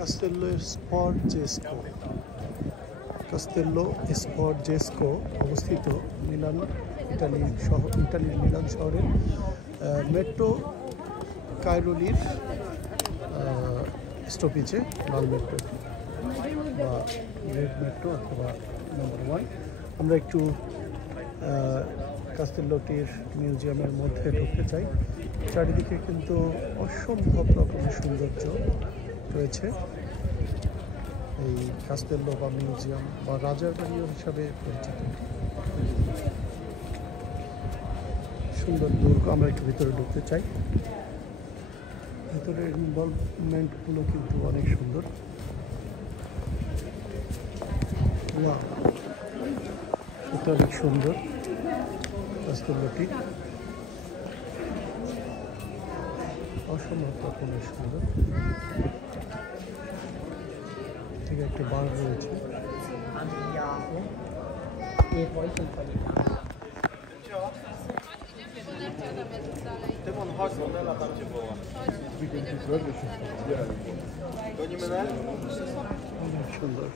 কাস্তেল্লো স্পরজেস্কো অবস্থিত মিলান ইটালির মিলান শহরের মেট্রো কাইরোলির স্টপেজে লাল মেট্রো বা রেড মেট্রো অথবা নম্বর 1। আমরা একটু কাস্তেল্লোটির মিউজিয়ামের মধ্যে ঢুকতে চাই। চারিদিকে কিন্তু অসম্ভব রকমের সৌন্দর্য রয়েছে। এই কাস্তেল্লো বা মিউজিয়াম বা রাজার বাড়িও হিসাবে পরিচিত। সুন্দর দুর্গ। আমরা একটু ভিতরে ঢুকতে চাই। ভিতরের ইনভলভমেন্টগুলো কিন্তু অনেক সুন্দর। সত্যি অনেক সুন্দর কাস্তেল্লোটি, অসম্ভব রকমের সুন্দর। থেকে একটা বার রয়েছে। অনেক সুন্দর।